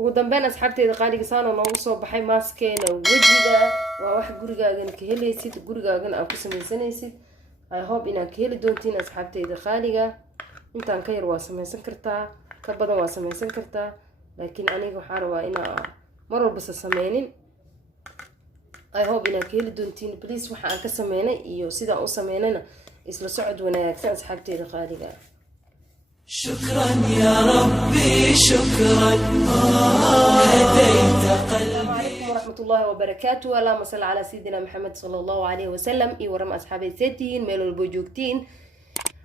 ugu dambeyn asxaabteeda qaaliga saano noogu soo baxay maaskeena wajiga waa wax gurigaagan ka helaysid gurigaagan aad ku samaysanaysid I hope inaad ka heli doontiin asxaabteeda qaaliga intaan ka yar waa samaysan kartaa ka badan waa samaysan kartaa laakiin aniga waxaan rabaa inaa mar walba sameynin I hope inaad ka heli doontiin please waxa aan ka sameynay iyo sida aan u sameynayna isla socod wanaagsan asxaabteeda qaaliga شكرا يا ربي شكرا هديت قلبي ورحمة الله وبركاته اللهم صل على سيدنا محمد صلى الله عليه وسلم ورم أصحابي سيتين ميلو البوجوكتين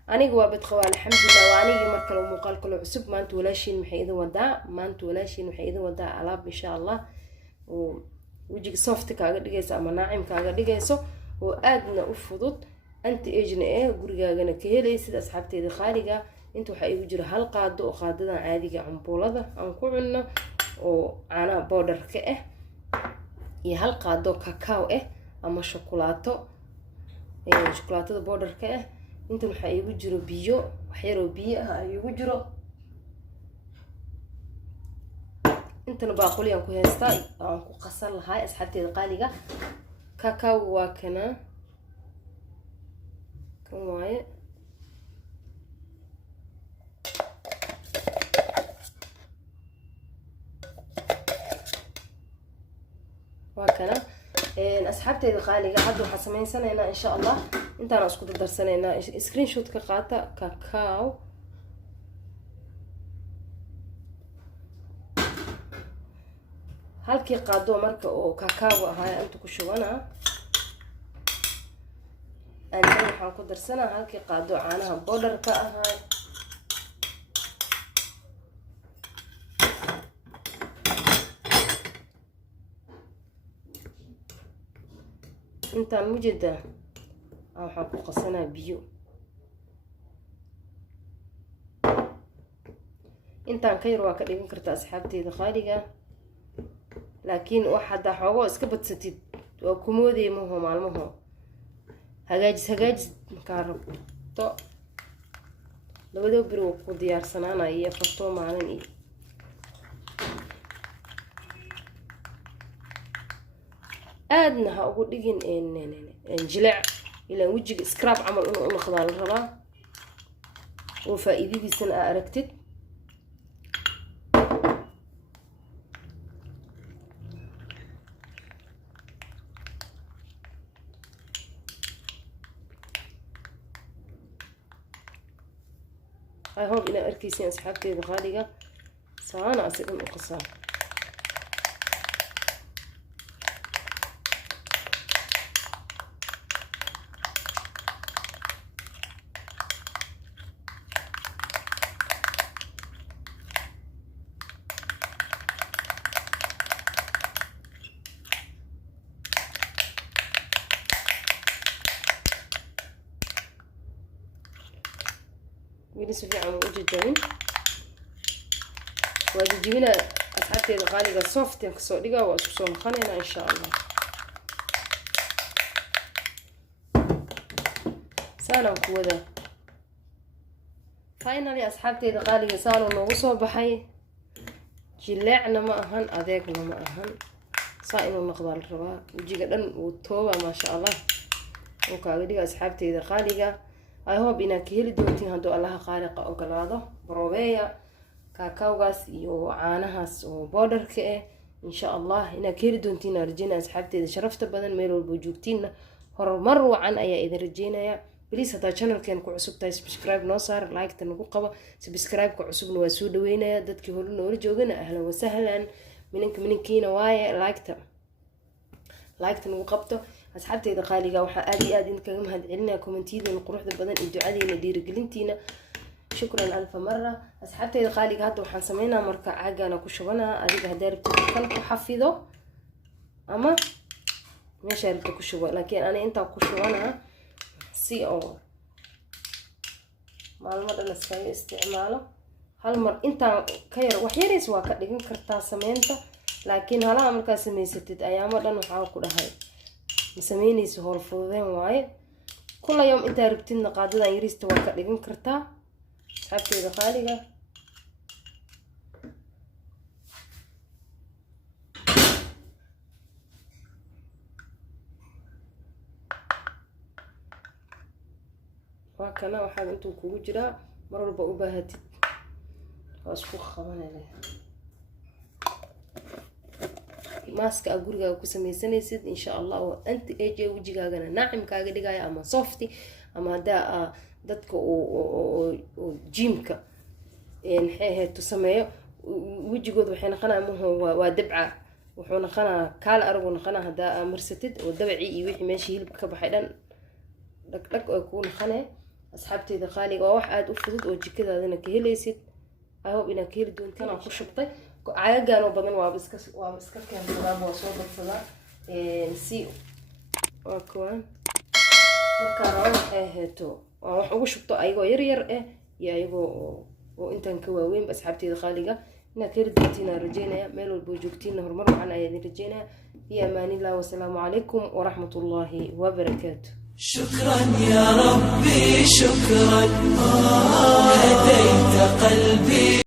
أنا جوابت خوال الحمد لله وأنا مركل ومقال كله عصب ما أنتوا لاشين محيد وداع ما أنتوا لاشين محيد وداع علاب إن شاء الله ووجيك صوفت كاغر دقيس أما ناعم كاغر دقيسو وأدنى أفضل أنت إجنا إيه قرقاقنا كهيلي سيد أصحابتي دي خارجة inta waxa igu jira hal qaado oo qaadadan caadiga cambuulada aan ku cunno oo caana powderka ah iyo hal qaado cacao ah ama shukulaato shukulaatada powderka ah inta waxa igu jiro biyo wax yar oo biyo ah igu jiro intana baaquli aan ku haystaa aan ku qasan lahay asxaabteeda qaaliga cacao waa kan waaye وكنا أصحابتي الغالية عدوا حسمين سنة إن شاء الله أنت أنا أسكت درسنا سكرين شوت كقاطع كاكاو هالكي قادو مركة أو كاكاو هاي أنتو كشوانا أنا حنقول درسنا هالكي قادو عنها بودر كهاي intaan mujida waxaan ku qasanaa biyo intaan ka yar waa ka dhigan kartaa asxaabteeda qaaliga laakiin wax hadda xoogo iska badsatid waa kumooday maho maalmaho hagaajis markaa rabto labadoo biri waa ku diyaarsanaanaya iyo fartoo maalin iyo aadna ha ugu dhigin jilaac ilaa wajiga scrap camal inuu noqdo la rabaa oo faa'iidadiisana aad aragtid I hope ina arkaysiin asxaabteeda qaaliga saana asigan u qasaa ولسه في عم وجه جميل وجبنا أسحبتي الغالية صوفت ينكسر لقى وأسوسهم خلينا إن شاء الله سالم كودا فاينالي أسحبتي الغالية صاروا نوصوا بحي جلعنا ما أهن أذيقنا ما أهن صائنوا النقض الربا وجي قدن والتوبة ما شاء الله وكاغدي أسحبتي الغالية I hope inaad ka heli doontiin hadduu allaha qaaliqa ogolaado barobeeya kaakaogaas iyo caanahaas oo boodarka ah insha allah inaad ka heli doontiin aan rajeynaya asxaabteeda sharafta badan meel walba joogtiinna horumar wacan ayaa idin rajeynaya please haddaa channelkeen ku cusub tahay subscribe noo saar like-ta nagu qaba subscribe-ka cusubna waa soo dhaweynaya dadkii hore noola joogana ahlan wasahlan minankiina waaye like-ta nagu qabto asxaabteeda qaaliga waxa aad iyo aad idinkaga mahadcelinaya commentiidina quruxda badan iyo ducadiina dhiirigelintiina shukran alf marra asxaabteeda qaaliga hadda waxaan sameynaa marka caagana ku shubanaa adiga hadaa rabtid kal ku xafido ama meesha rabtid ku shubo laakiin ani inta ku shubanaa si oo maalmo dhan iskaga isticmaalo hal mar intaan ka yar wax yarays waa ka dhigan kartaa sameynta laakiin halaha markaa samaysatid ayaamo dhan waxaa ku dhahay مسمينيس هول فوضين واي كل يوم انت ربتنا قاعدة يريست وكا لغن كرتا حبتي دخاليقة waa kana waxaa intuu kugu jiraa mar walba u baahatid waa isku qabanayna maaska gurigaaga ku samaysanaysid insha Allah oo anti age wajigaagana naacim kaaga dhigaya ama softy ama hadaa dadka oo gymka maxay sameeyo wajigooda waxay noqonayaan waa dabca wuxuu noqonaa kaal aragu noqonaa hadaa marsatid oo dabaci iyo wixii meeshii hilibka ka baxay dhan dhag oo ku noqonay asxaabteeda qaaliga waa wax aad u fudud oo jikadaadana ka helaysid I hope inaad ka heli doontaan aan ku shubtay cayagaan oo badan waa iska keensadaa waa soo badsadaa si waa kuwan marka waxay heeto waa wax ugu shubto ayagoo yar iyo ayagoo oo intaan ka waaweyn asxaabteeda qaaliga inaad ka heli doontiin aan rajeynaya meel walba joogtiin horumar wacan ayaan rajeynaya iyo amaanillah wasalaamu calaykum waraxmatullaahi wabarakaatuh شكرا يا ربي شكرا هديت قلبي